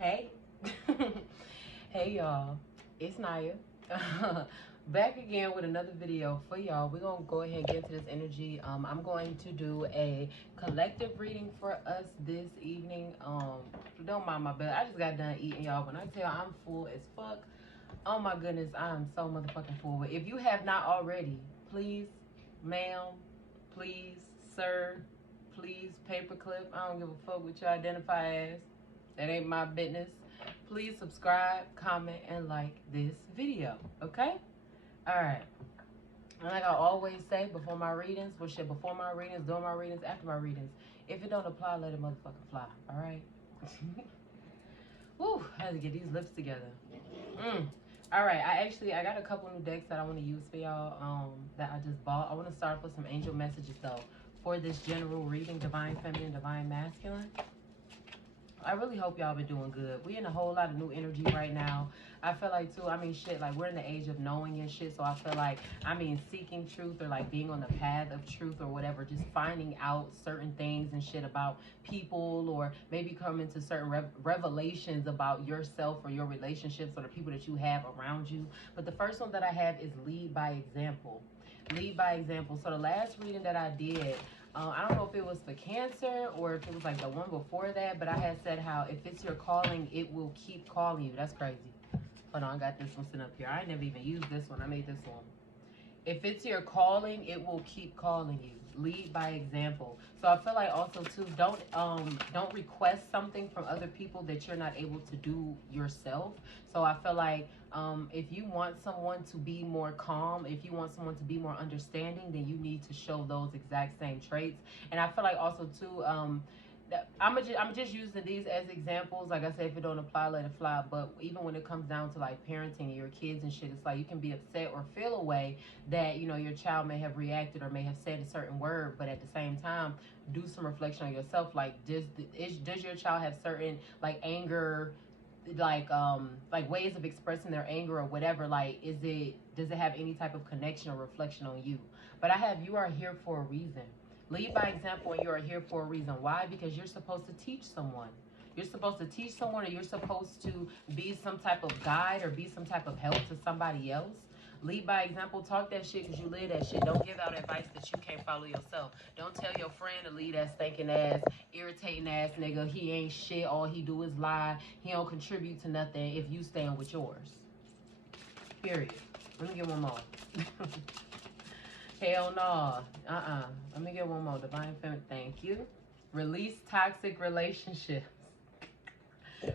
Hey. Hey y'all, it's Naya. Back again with another video for y'all. We're gonna go ahead and get into this energy. I'm going to do a collective reading for us this evening. Don't mind my belly. I just got done eating, y'all. When I tell you I'm full as fuck, oh my goodness, I am so motherfucking full. But if you have not already, please, ma'am, please, sir, please, paperclip. I don't give a fuck what you identify as. That ain't my business. Please subscribe, comment, and like this video, okay? All right. And like I always say before my readings, before my readings, during my readings, after my readings, if it don't apply, let it motherfucking fly, all right? Woo, I had to get these lips together. All right, I got a couple new decks that I want to use for y'all that I just bought. I want to start with some angel messages, though, for this general reading, Divine Feminine, Divine Masculine. I really hope y'all been doing good. We in a whole lot of new energy right now. I feel like too, shit, like we're in the age of knowing and shit. So I feel like, seeking truth or like being on the path of truth or whatever, just finding out certain things and shit about people, or maybe coming to certain revelations about yourself or your relationships or the people that you have around you. But the first one that I have is lead by example. Lead by example. So the last reading that I did, I don't know if it was for Cancer or if it was like the one before that, but I had said how if it's your calling, it will keep calling you. That's crazy. Hold on, I got this one sitting up here. I never even used this one. I made this one. If it's your calling, it will keep calling you. Lead by example. So I feel like also too, don't request something from other people that you're not able to do yourself. So I feel like if you want someone to be more calm, if you want someone to be more understanding, then you need to show those exact same traits. And I feel like also too, I'm just using these as examples. Like I said, if it don't apply, let it fly. But even when it comes down to like parenting your kids and shit, it's like you can be upset or feel a way that, you know, your child may have reacted or may have said a certain word, but at the same time, do some reflection on yourself. Like, does your child have certain like anger, like ways of expressing their anger or whatever? Like, does it have any type of connection or reflection on you? But I have, you are here for a reason. Lead by example, and you are here for a reason. Why? Because you're supposed to teach someone. You're supposed to teach someone, or you're supposed to be some type of guide or be some type of help to somebody else. Lead by example. Talk that shit because you live that shit. Don't give out advice that you can't follow yourself. Don't tell your friend to lead that stinking ass, irritating ass nigga. He ain't shit. All he do is lie. He don't contribute to nothing if you stand with yours. Period. Let me get one more. Hell no. Let me get one more. Divine Feminine. Thank you. Release toxic relationships.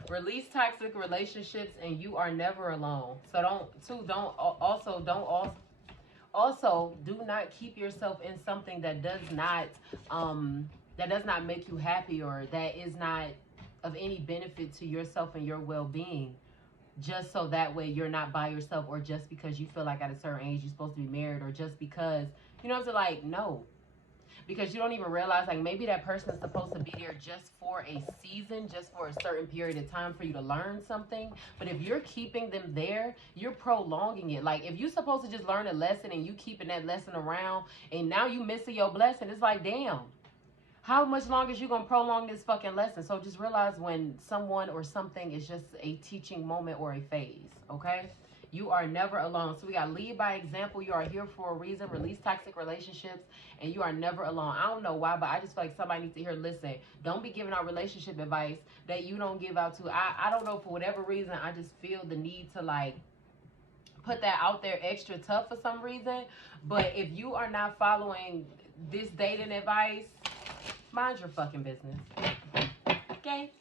Release toxic relationships, and you are never alone. So do not keep yourself in something that does not make you happy, or that is not of any benefit to yourself and your well-being, just so that way you're not by yourself, or just because you feel like at a certain age you're supposed to be married, or just because, you know what I'm saying? Like, no. Because you don't even realize, like, maybe that person is supposed to be there just for a season, just for a certain period of time for you to learn something. But if you're keeping them there, you're prolonging it. Like, if you're supposed to just learn a lesson and you keeping that lesson around and now you missing your blessing, it's like, damn. How much longer is you going to prolong this fucking lesson? So just realize when someone or something is just a teaching moment or a phase, okay? You are never alone. So we got lead by example. You are here for a reason. Release toxic relationships, and you are never alone. I don't know why, but I just feel like somebody needs to hear, listen, don't be giving out relationship advice that you don't give out to. I don't know, for whatever reason, I just feel the need to, like, put that out there extra tough for some reason. But if you are not following this dating advice, mind your fucking business. Okay?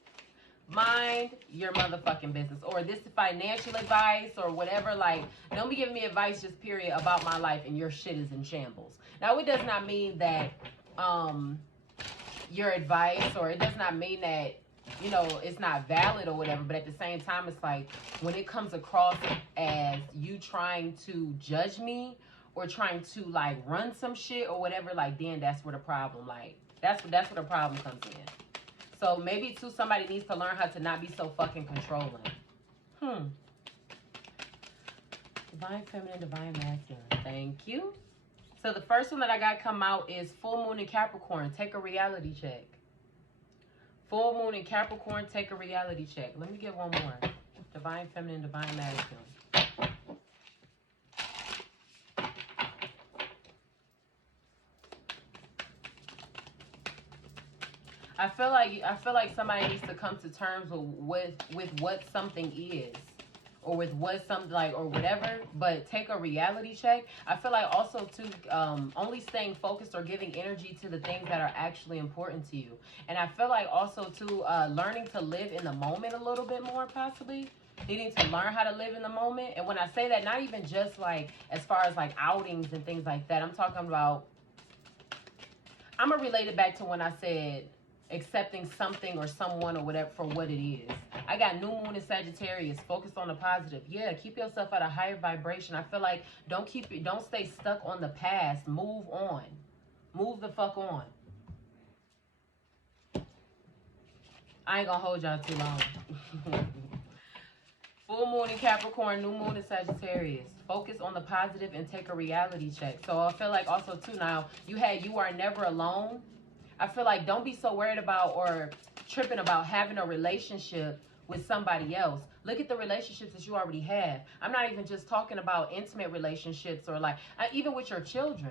Mind your motherfucking business. Or this financial advice or whatever. Like, don't be giving me advice just period about my life and your shit is in shambles. Now, it does not mean that your advice, or it does not mean that, you know, it's not valid or whatever. But at the same time, it's like when it comes across as you trying to judge me or trying to like run some shit or whatever, like, then that's where the problem, like, that's where the problem comes in. So maybe too, somebody needs to learn how to not be so fucking controlling. Divine Feminine, Divine Masculine. Thank you. So the first one that I got come out is full moon in Capricorn. Take a reality check. Full moon in Capricorn, take a reality check. Let me get one more. Divine feminine, divine masculine. I feel like somebody needs to come to terms with what something is, or with what something like, or whatever. But take a reality check. I feel like also too, only staying focused or giving energy to the things that are actually important to you. And I feel like also too, learning to live in the moment a little bit more, possibly. Needing to learn how to live in the moment. And when I say that, not even just like as far as like outings and things like that. I'm talking about, I'm gonna relate it back to when I said accepting something or someone or whatever for what it is. I got new moon in Sagittarius. Focus on the positive. Yeah, keep yourself at a higher vibration. I feel like don't stay stuck on the past. Move on. Move the fuck on. I ain't gonna hold y'all too long. Full moon in Capricorn, new moon in Sagittarius. Focus on the positive and take a reality check. So I feel like also too, now you are never alone. I feel like don't be so worried about or tripping about having a relationship with somebody else. Look at the relationships that you already have. I'm not even just talking about intimate relationships or like even with your children.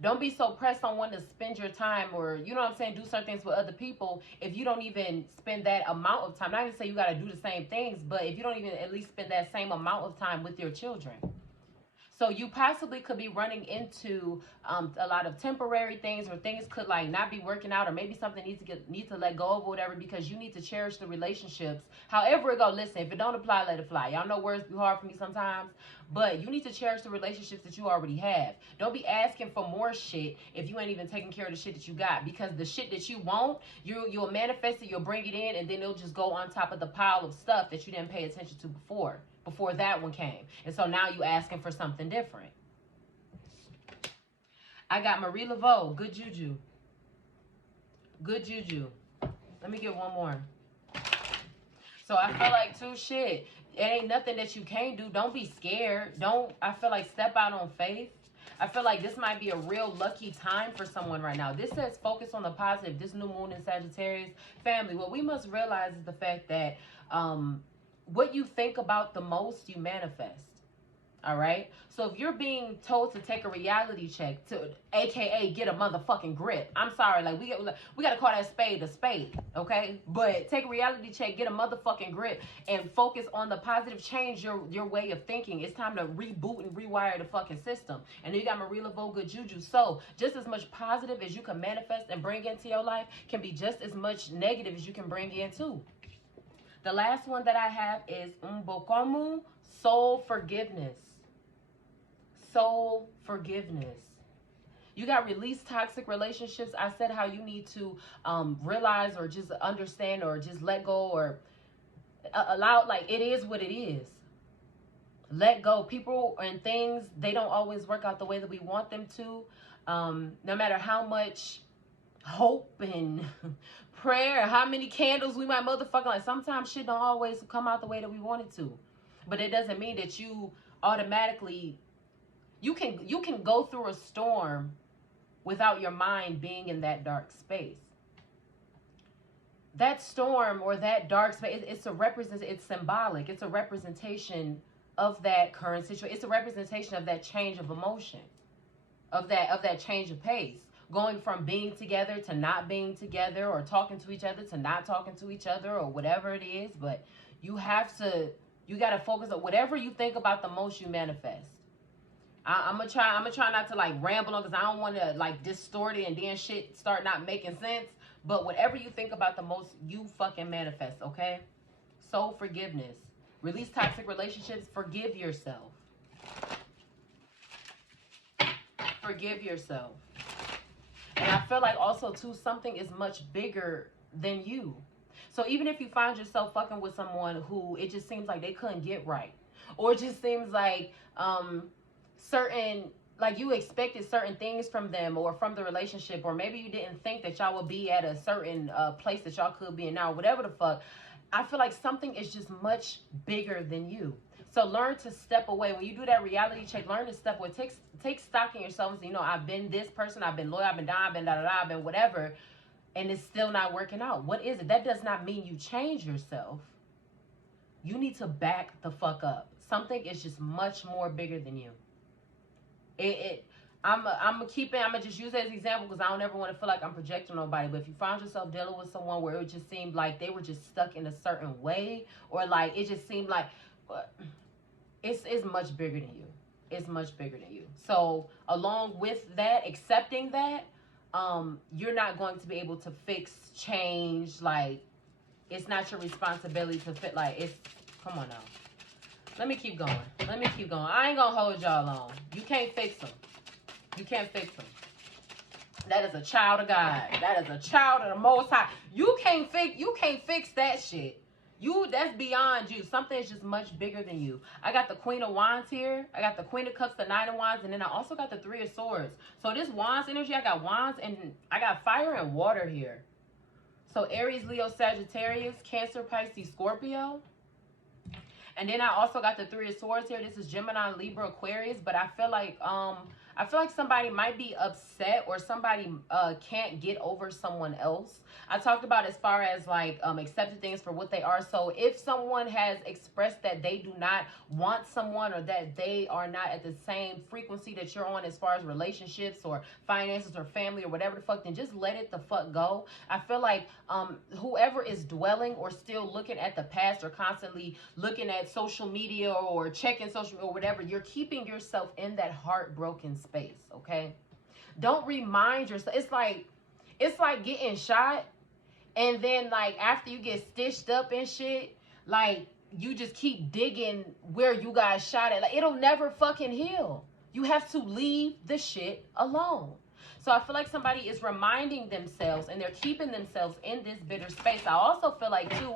Don't be so pressed on wanting to spend your time or, you know what I'm saying, do certain things with other people if you don't even spend that amount of time. Not even say you got to do the same things, but if you don't even at least spend that same amount of time with your children. So you possibly could be running into a lot of temporary things, or things could like not be working out, or maybe something needs to let go of or whatever, because you need to cherish the relationships. However it go, listen, if it don't apply, let it fly. Y'all know words be hard for me sometimes, but you need to cherish the relationships that you already have. Don't be asking for more shit if you ain't even taking care of the shit that you got, because the shit that you want, you'll manifest it, you'll bring it in, and then it'll just go on top of the pile of stuff that you didn't pay attention to before that one came. And so now you asking for something different. I got Marie Laveau, good juju. Good juju. Let me get one more. So I feel like too, shit, it ain't nothing that you can't do. Don't be scared. I feel like step out on faith. I feel like this might be a real lucky time for someone right now. This says focus on the positive. This new moon in Sagittarius. Family, what we must realize is the fact that what you think about the most, you manifest. All right? So if you're being told to take a reality check, to AKA get a motherfucking grip. I'm sorry, like we got to call that spade a spade, okay? But take a reality check, get a motherfucking grip, and focus on the positive. Change your way of thinking. It's time to reboot and rewire the fucking system. And then you got Marie Laveau, good juju. So just as much positive as you can manifest and bring into your life can be just as much negative as you can bring in too. The last one that I have is Mbokomu, soul forgiveness. Soul forgiveness. You got release toxic relationships. I said how you need to realize or just understand or just let go or allow, like, it is what it is. Let go. People and things, they don't always work out the way that we want them to. No matter how much hope and prayer, how many candles we might motherfucking like, sometimes shit don't always come out the way that we want it to. But it doesn't mean that you automatically, you can go through a storm without your mind being in that dark space. That storm or that dark space, it's symbolic. It's a representation of that current situation. It's a representation of that change of emotion, of that change of pace. Going from being together to not being together, or talking to each other to not talking to each other, or whatever it is. But you got to focus on whatever you think about the most, you manifest. I'm gonna try not to like ramble on, because I don't want to like distort it and then shit start not making sense. But whatever you think about the most, you fucking manifest, okay? Soul forgiveness. Release toxic relationships. Forgive yourself. Forgive yourself. And I feel like also too, something is much bigger than you. So even if you find yourself fucking with someone who it just seems like they couldn't get right, or it just seems like certain, like you expected certain things from them or from the relationship, or maybe you didn't think that y'all would be at a certain place that y'all could be in now, whatever the fuck. I feel like something is just much bigger than you. So learn to step away. When you do that reality check, learn to step away. Take stock in yourself and say, you know, I've been this person, I've been loyal, I've been down, I've been da-da-da, I've been whatever. and it's still not working out. What is it? That does not mean you change yourself. You need to back the fuck up. Something is just much more bigger than you. I'm gonna just use it as an example because I don't ever want to feel like I'm projecting nobody. But if you find yourself dealing with someone where it just seemed like they were just stuck in a certain way, or like it just seemed like it's much bigger than you. It's much bigger than you. So along with that, accepting that, you're not going to be able to fix, change. Like, it's not your responsibility to fit. Like, it's, come on now. Let me keep going. Let me keep going. I ain't gonna hold y'all long. You can't fix them. You can't fix them. That is a child of God. That is a child of the Most High. You can't fix that shit. That's beyond you. Something is just much bigger than you. I got the Queen of Wands here. I got the Queen of Cups, the Nine of Wands, and then I also got the Three of Swords. So this Wands energy, I got Wands and I got fire and water here. So Aries, Leo, Sagittarius, Cancer, Pisces, Scorpio. And then I also got the Three of Swords here. This is Gemini, Libra, Aquarius. But I feel like somebody might be upset, or somebody can't get over someone else. I talked about as far as like accepting things for what they are. So if someone has expressed that they do not want someone, or that they are not at the same frequency that you're on as far as relationships or finances or family or whatever the fuck, then just let it the fuck go. I feel like whoever is dwelling or still looking at the past, or constantly looking at social media or checking social media or whatever, you're keeping yourself in that heartbroken space. Okay, don't remind yourself. It's like getting shot, and then like after you get stitched up and shit, like you just keep digging where you got shot at. Like, it'll never fucking heal. You have to leave the shit alone. So I feel like somebody is reminding themselves, and they're keeping themselves in this bitter space. I also feel like too,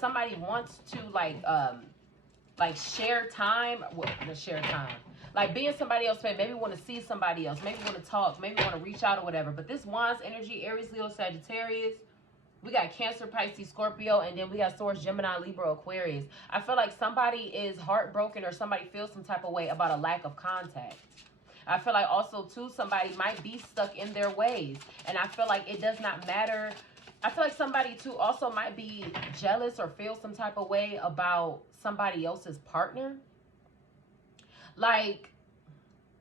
somebody wants to like share time. Well, share time. Like being somebody else, maybe want to see somebody else, maybe want to talk, maybe want to reach out or whatever. But this Wands energy, Aries, Leo, Sagittarius, we got Cancer, Pisces, Scorpio, and then we got Taurus, Gemini, Libra, Aquarius. I feel like somebody is heartbroken, or somebody feels some type of way about a lack of contact. I feel like also too, somebody might be stuck in their ways, and I feel like it does not matter. I feel like somebody too also might be jealous or feel some type of way about somebody else's partner. Like,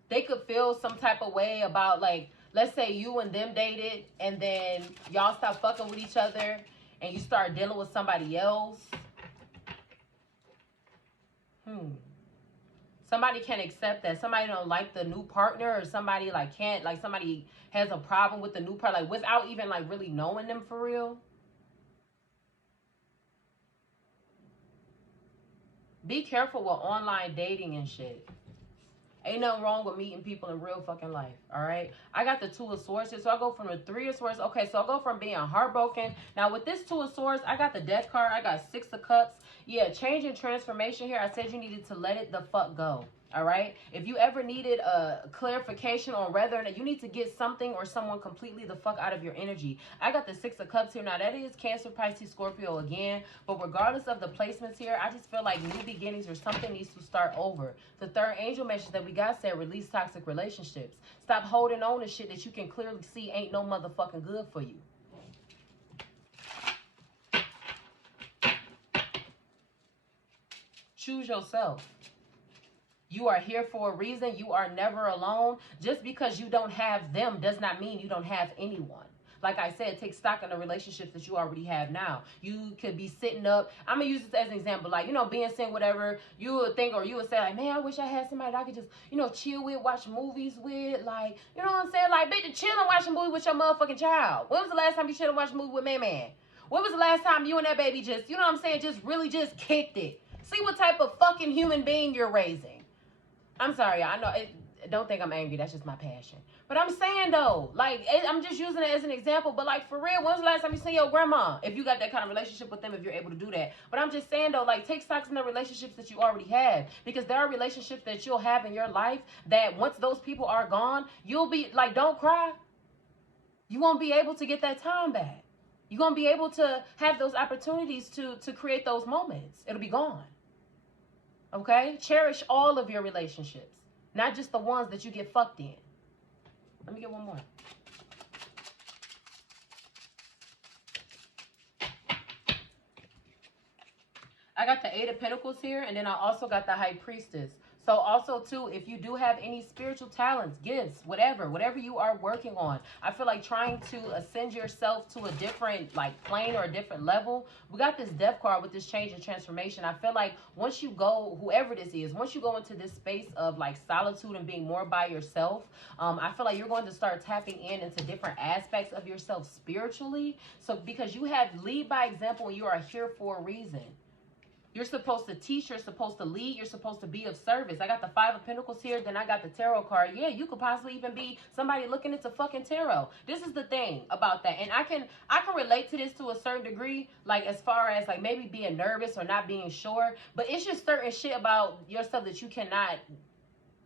they could feel some type of way about, like, let's say you and them dated, and then y'all stop fucking with each other, and you start dealing with somebody else. Somebody can't accept that. Somebody don't like the new partner, or somebody like can't, like somebody has a problem with the new partner, like without even like really knowing them for real. Be careful with online dating and shit. Ain't nothing wrong with meeting people in real fucking life, all right? I got the Two of Swords here, so I go from the Three of Swords. Okay, so I go from being heartbroken. Now, with this Two of Swords, I got the Death card. I got Six of Cups. Yeah, change and transformation here. I said you needed to let it the fuck go, all right? If you ever needed a clarification on whether or not you need to get something or someone completely the fuck out of your energy, I got the Six of Cups here. Now, that is Cancer, Pisces, Scorpio again. But regardless of the placements here, I just feel like new beginnings or something needs to start over. The third angel message that we got said, release toxic relationships. Stop holding on to shit that you can clearly see ain't no motherfucking good for you. Choose yourself. You are here for a reason. You are never alone. Just because you don't have them does not mean you don't have anyone. Like I said, take stock in the relationships that you already have now. You could be sitting up. I'm going to use this as an example. Like, you know, being single, whatever, you would think, or you would say, like, man, I wish I had somebody that I could just, you know, chill with, watch movies with. Like, you know what I'm saying? Like, bitch, chill and watch a movie with your motherfucking child. When was the last time you chilled and watched a movie with man? When was the last time you and that baby just, you know what I'm saying, just really just kicked it? See what type of fucking human being you're raising. I'm sorry, I know, don't think I'm angry, that's just my passion. But I'm saying though, like, I'm just using it as an example, but like, for real, when's the last time you seen your grandma? If you got that kind of relationship with them, if you're able to do that. But I'm just saying though, like, take stocks in the relationships that you already have. Because there are relationships that you'll have in your life that once those people are gone, you'll be, like, don't cry. You won't be able to get that time back. You won't be able to have those opportunities to create those moments. It'll be gone. Okay? Cherish all of your relationships, not just the ones that you get fucked in. Let me get one more. I got the Eight of Pentacles here, and then I also got the High Priestess. So also, too, if you do have any spiritual talents, gifts, whatever you are working on, I feel like trying to ascend yourself to a different, like, plane or a different level. We got this Death card with this change and transformation. I feel like once you go, whoever this is, once you go into this space of, like, solitude and being more by yourself, I feel like you're going to start tapping into different aspects of yourself spiritually. So because you have lead by example and you are here for a reason. You're supposed to teach, you're supposed to lead, you're supposed to be of service. I got the Five of Pentacles here, then I got the Tarot card. Yeah, you could possibly even be somebody looking into fucking tarot. This is the thing about that. And I can relate to this to a certain degree, like as far as like maybe being nervous or not being sure. But it's just certain shit about yourself that you cannot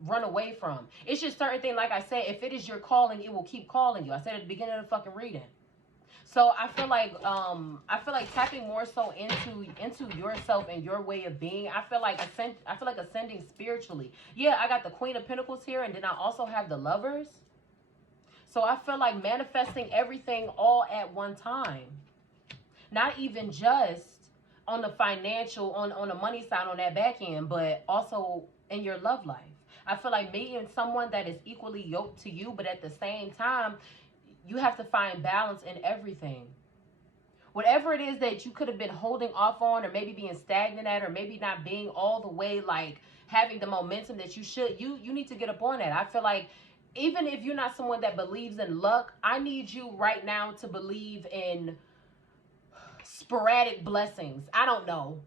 run away from. It's just certain thing, like I said, if it is your calling, it will keep calling you. I said at the beginning of the fucking reading. So I feel like tapping more so into yourself and your way of being. I feel like ascending spiritually. Yeah, I got the Queen of Pentacles here, and then I also have the Lovers. So I feel like manifesting everything all at one time. Not even just on the financial, on the money side, on that back end, but also in your love life. I feel like meeting someone that is equally yoked to you, but at the same time, you have to find balance in everything. Whatever it is that you could have been holding off on, or maybe being stagnant at, or maybe not being all the way like having the momentum that you should, you need to get up on that. I feel like even if you're not someone that believes in luck, I need you right now to believe in sporadic blessings. I don't know.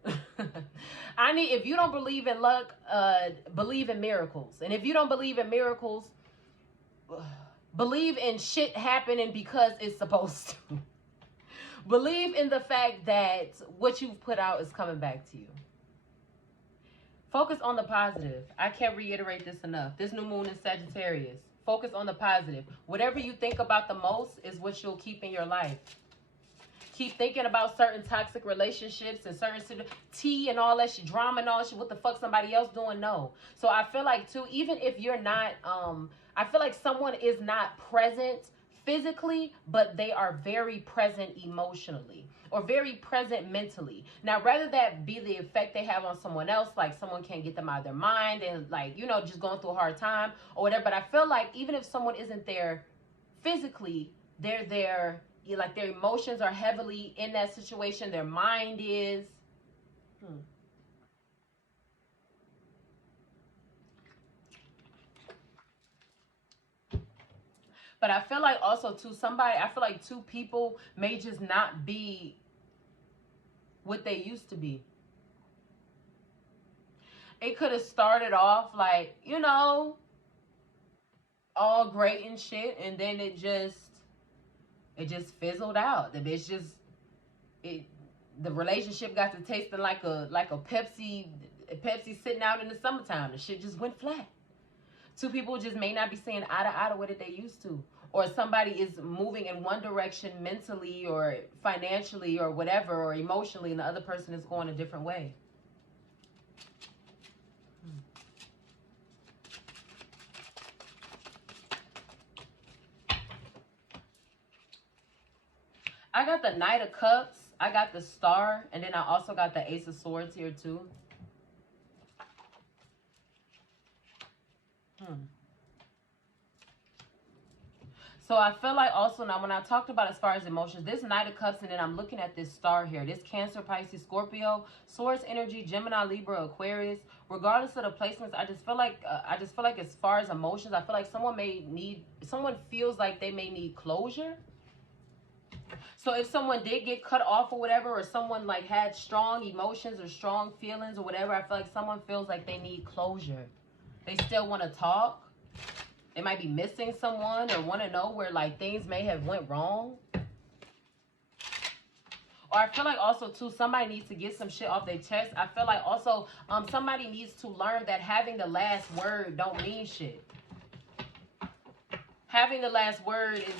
If you don't believe in luck, believe in miracles. And if you don't believe in miracles, believe in shit happening because it's supposed to. Believe in the fact that what you've put out is coming back to you. Focus on the positive. I can't reiterate this enough. This new moon is Sagittarius. Focus on the positive. Whatever you think about the most is what you'll keep in your life. Keep thinking about certain toxic relationships and certain tea and all that shit, drama and all that shit. What the fuck somebody else doing? No. So I feel like too, even if you're not, I feel like someone is not present physically, but they are very present emotionally or very present mentally. Now, rather that be the effect they have on someone else, like someone can't get them out of their mind and like, you know, just going through a hard time or whatever. But I feel like even if someone isn't there physically, they're there. Like their emotions are heavily in that situation. Their mind is. But I feel like also too, I feel like two people may just not be what they used to be. It could have started off like, you know, all great and shit, and then it just fizzled out. The bitch just, the relationship got to tasting like a Pepsi sitting out in the summertime. The shit just went flat. Two people just may not be seeing eye to eye the way that they used to. Or somebody is moving in one direction mentally or financially or whatever, or emotionally, and the other person is going a different way. I got the Knight of Cups, I got the Star, and then I also got the Ace of Swords here too. So I feel like also now when I talked about as far as emotions, this Knight of Cups, and then I'm looking at this star here. This Cancer, Pisces, Scorpio, Swords energy, Gemini, Libra, Aquarius. Regardless of the placements, I just feel like as far as emotions, I feel like someone feels like they may need closure. So if someone did get cut off or whatever, or someone like had strong emotions or strong feelings or whatever, I feel like someone feels like they need closure. They still want to talk. They might be missing someone or want to know where like things may have went wrong. Or I feel like also too, somebody needs to get some shit off their chest. I feel like also somebody needs to learn that having the last word don't mean shit. Having the last word is,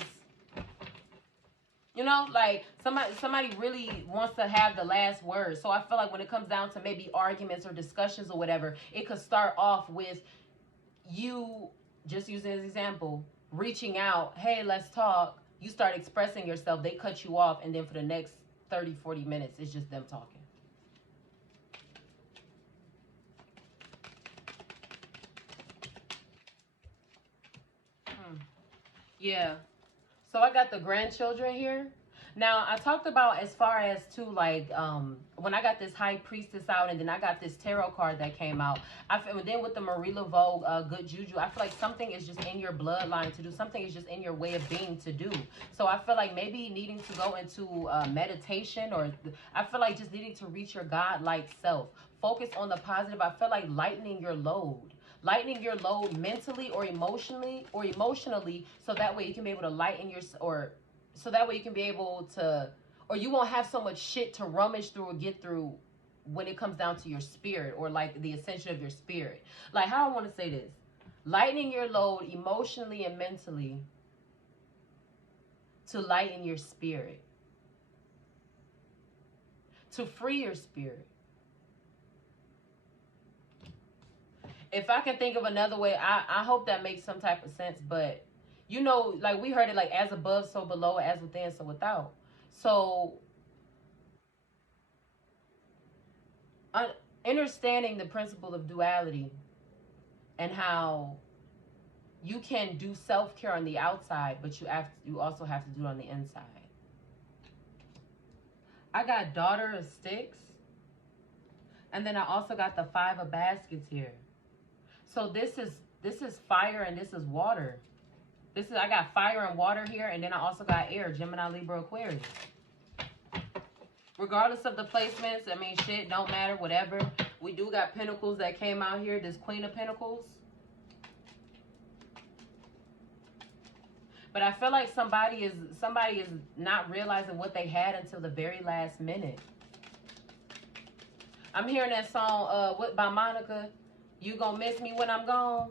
you know, like somebody really wants to have the last word. So I feel like when it comes down to maybe arguments or discussions or whatever, it could start off with you, just using as an example, reaching out, hey, let's talk. You start expressing yourself, they cut you off, and then for the next 30, 40 minutes, it's just them talking. Yeah. So I got the grandchildren here. Now I talked about as far as to like when I got this high priestess out, and then I got this tarot card that came out. I feel, and then with the Marie Laveau good juju, I feel like something is just in your bloodline to do. Something is just in your way of being to do. So I feel like maybe needing to go into meditation, or I feel like just needing to reach your God-like self. Focus on the positive. I feel like lightening your load. Lightening your load mentally or emotionally, so that way you can be able to lighten your, or so that way you can be able to, or you won't have so much shit to rummage through or get through when it comes down to your spirit, or like the ascension of your spirit. Like, how I want to say this: lightening your load emotionally and mentally to lighten your spirit, to free your spirit. If I can think of another way, I hope that makes some type of sense. But you know, like we heard it, like as above, so below, as within, so without. So understanding the principle of duality, and how you can do self-care on the outside, but you also have to do it on the inside. I got Daughter of Sticks, and then I also got the Five of Baskets here. So this is fire and this is water. I got fire and water here, and then I also got air, Gemini, Libra, Aquarius. Regardless of the placements, I mean, shit, don't matter, whatever. We do got Pentacles that came out here, this Queen of Pentacles. But I feel like somebody is not realizing what they had until the very last minute. I'm hearing that song, what, by Monica, You Gonna Miss Me When I'm Gone.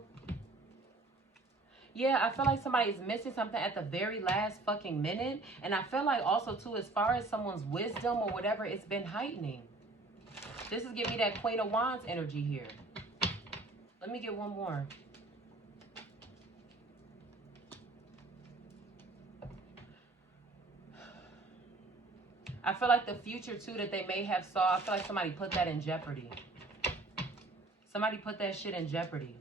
Yeah, I feel like somebody's missing something at the very last fucking minute. And I feel like also, too, as far as someone's wisdom or whatever, it's been heightening. This is giving me that Queen of Wands energy here. Let me get one more. I feel like the future, too, that they may have saw, I feel like somebody put that in jeopardy. Somebody put that shit in jeopardy.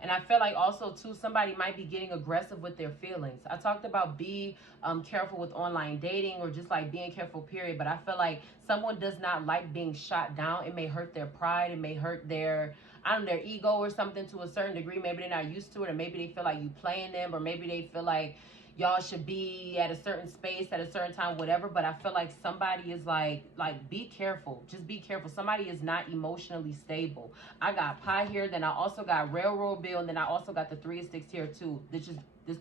And I feel like also, too, somebody might be getting aggressive with their feelings. I talked about be careful with online dating, or just like being careful, period. But I feel like someone does not like being shot down. It may hurt their pride. It may hurt their, I don't know, their ego or something to a certain degree. Maybe they're not used to it, or maybe they feel like you playing them, or maybe they feel like y'all should be at a certain space at a certain time, whatever. But I feel like somebody is like be careful. Just be careful. Somebody is not emotionally stable. I got Pie here, then I also got Railroad Bill, and then I also got the Three of Sticks here too. This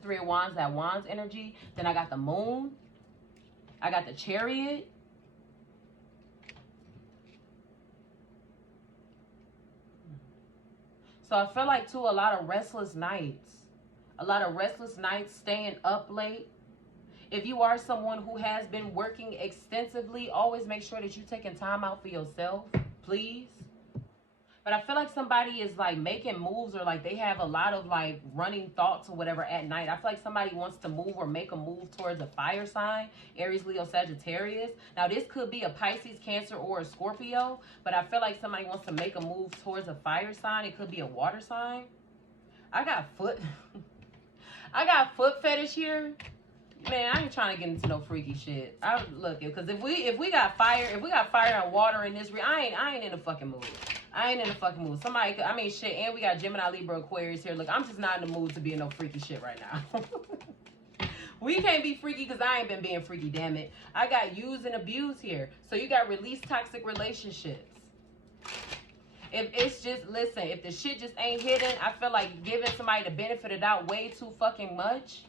Three of Wands, that Wands energy. Then I got the Moon. I got the Chariot. So I feel like, too, a lot of restless nights. A lot of restless nights, staying up late. If you are someone who has been working extensively, always make sure that you're taking time out for yourself, please. But I feel like somebody is like making moves, or like they have a lot of like running thoughts or whatever at night. I feel like somebody wants to move or make a move towards a fire sign, Aries, Leo, Sagittarius. Now this could be a Pisces, Cancer, or a Scorpio, but I feel like somebody wants to make a move towards a fire sign. It could be a water sign. I got foot fetish here. Man, I ain't trying to get into no freaky shit. Look, because if we got fire and water in this, I ain't in the fucking mood. Somebody, I mean, shit, and we got Gemini, Libra, Aquarius here. Look, I'm just not in the mood to be in no freaky shit right now. We can't be freaky because I ain't been being freaky, damn it. I got use and abuse here. So you got release toxic relationships. If it's just, listen, if the shit just ain't hidden, I feel like giving somebody the benefit of the doubt way too fucking much.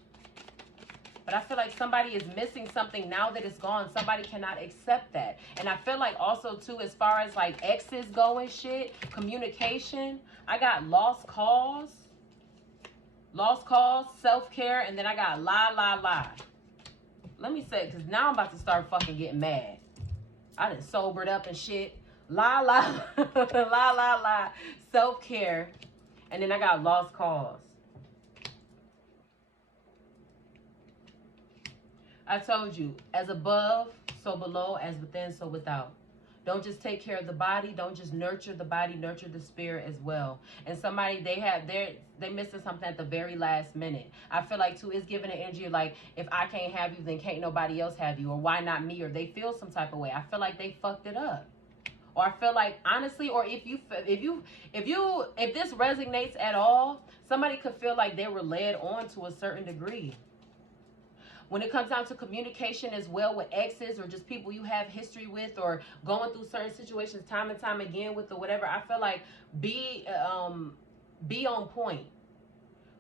But I feel like somebody is missing something now that it's gone. Somebody cannot accept that. And I feel like also, too, as far as like exes go and shit, communication, I got lost cause, self-care, and then I got lie. Let me say, because now I'm about to start fucking getting mad. I done sobered up and shit. Lie, self-care, and then I got lost cause. I told you, as above, so below, as within, so without. Don't just take care of the body. Don't just nurture the body, nurture the spirit as well. And somebody, they missing something at the very last minute. I feel like too, it's giving an energy of like, if I can't have you, then can't nobody else have you, or why not me? Or they feel some type of way. I feel like they fucked it up. Or I feel like, honestly, or if this resonates at all, somebody could feel like they were led on to a certain degree. When it comes down to communication as well with exes or just people you have history with or going through certain situations time and time again with or whatever, I feel like be on point.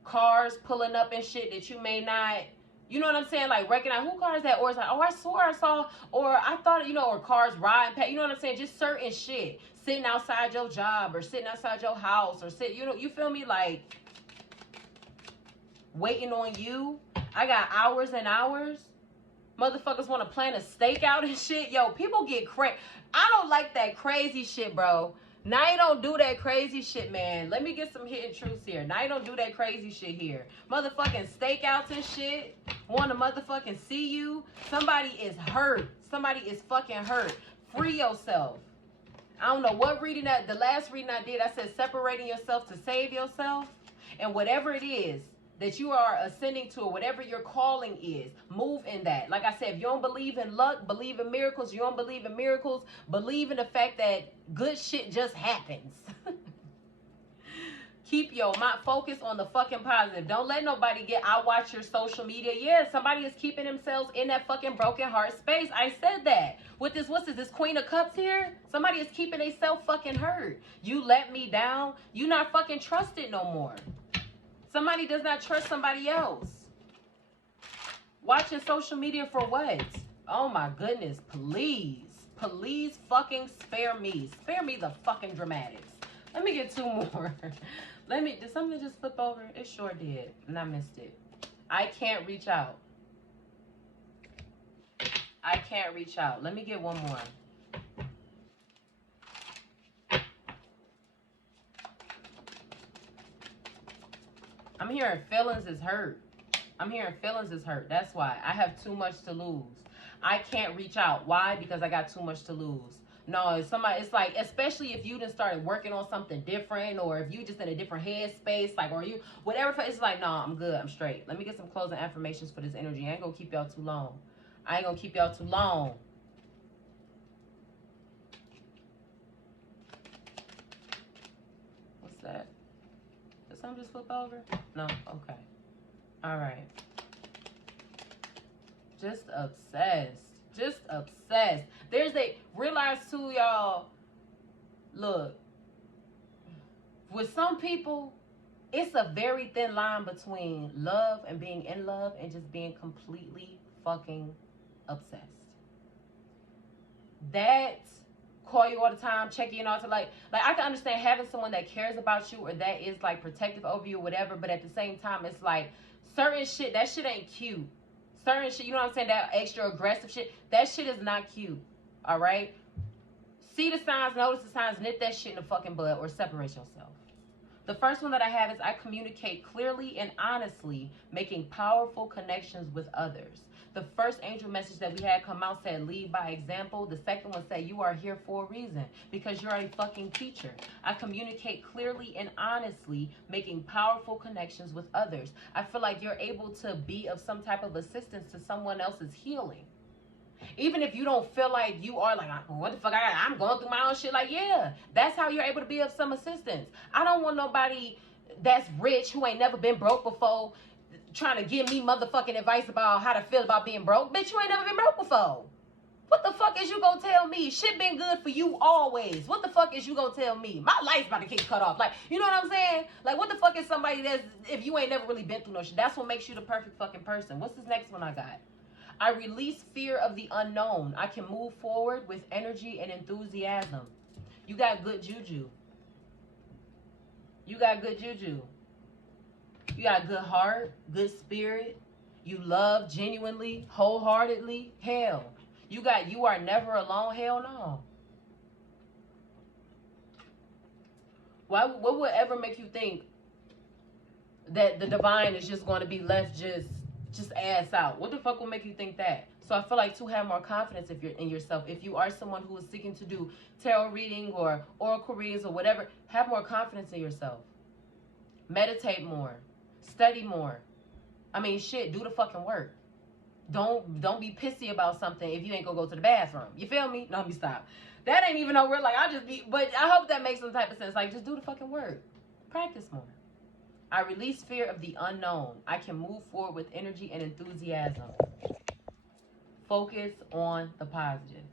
Cars pulling up and shit that you may not, you know what I'm saying? Like, recognize who car is that? Or it's like, oh, I swore I saw, or I thought, you know, or cars riding past, you know what I'm saying? Just certain shit. Sitting outside your job or sitting outside your house or you know, you feel me? Like, waiting on you. I got hours and hours. Motherfuckers want to plan a stakeout and shit. Yo, people get crazy. I don't like that crazy shit, bro. Now you don't do that crazy shit, man. Let me get some hidden truths here. Now you don't do that crazy shit here. Motherfucking stakeouts and shit. Want to motherfucking see you. Somebody is hurt. Somebody is fucking hurt. Free yourself. I don't know what reading that, the last reading I did, I said separating yourself to save yourself. And whatever it is that you are ascending to, or whatever your calling is, move in that. Like I said, if you don't believe in luck, believe in miracles. You don't believe in miracles, believe in the fact that good shit just happens. Keep your mind focused on the fucking positive. Don't let nobody I watch your social media. Yeah, somebody is keeping themselves in that fucking broken heart space. I said that. With this, what's this Queen of Cups here? Somebody is keeping themselves fucking hurt. You let me down. You not fucking trusted no more. Somebody does not trust somebody else. Watching social media for what? Oh my goodness, please. Please fucking spare me. Spare me the fucking dramatics. Let me get two more. Did something just flip over? It sure did. And I missed it. I can't reach out. I can't reach out. Let me get one more. I'm hearing feelings is hurt. I'm hearing feelings is hurt. That's why. I have too much to lose. I can't reach out. Why? Because I got too much to lose. No, it's like, especially if you done started working on something different, or if you just in a different headspace, like, or you, whatever, it's like, no, I'm good. I'm straight. Let me get some closing affirmations for this energy. I ain't gonna keep y'all too long. I ain't gonna keep y'all too long. What's that? Did something just flip over? No? Okay. All right. Just obsessed. Just obsessed. Realize too, y'all, look, with some people, it's a very thin line between love and being in love and just being completely fucking obsessed. That call you all the time, check in all the time. Like I can understand having someone that cares about you or that is like protective over you or whatever, but at the same time, it's like certain shit, that shit ain't cute. Certain shit, you know what I'm saying, that extra aggressive shit, that shit is not cute. All right? See the signs, notice the signs, nip that shit in the fucking bud, or separate yourself. The first one that I have is I communicate clearly and honestly, making powerful connections with others. The first angel message that we had come out said, lead by example. The second one said, you are here for a reason, because you're a fucking teacher. I communicate clearly and honestly, making powerful connections with others. I feel like you're able to be of some type of assistance to someone else's healing. Even if you don't feel like you are like, what the fuck, I'm going through my own shit. Like, yeah, that's how you're able to be of some assistance. I don't want nobody that's rich who ain't never been broke before trying to give me motherfucking advice about how to feel about being broke. Bitch, you ain't never been broke before. What the fuck is you gonna tell me? Shit been good for you always. What the fuck is you gonna tell me? My life's about to get cut off. Like, you know what I'm saying? Like, what the fuck is somebody that's, if you ain't never really been through no shit, that's what makes you the perfect fucking person. What's this next one I got? I release fear of the unknown. I can move forward with energy and enthusiasm. You got good juju. You got good juju. You got good heart, good spirit. You love genuinely, wholeheartedly. Hell, you are never alone. Hell no. What would ever make you think that the divine is just going to be left just ass out? What the fuck will make you think that? So I feel like to have more confidence if you're in yourself, if you are someone who is seeking to do tarot reading or oracle readings or whatever, have more confidence in yourself. Meditate more. Study more. I mean, shit, do the fucking work. Don't be pissy about something if you ain't gonna go to the bathroom. You feel me? No, let me stop. That ain't even no real, like, I just be, but I hope that makes some type of sense. Like, just do the fucking work. Practice more. I release fear of the unknown. I can move forward with energy and enthusiasm. Focus on the positive.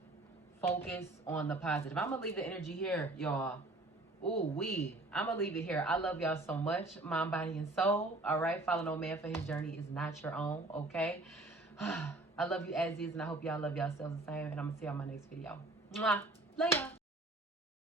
Focus on the positive. I'm gonna leave the energy here, y'all. Ooh, I'm gonna leave it here. I love y'all so much. Mind, body, and soul. All right. Follow no man for his journey is not your own. Okay. I love you as is, and I hope y'all love yourselves the same. And I'm gonna see y'all in my next video. Mwah. Love y'all.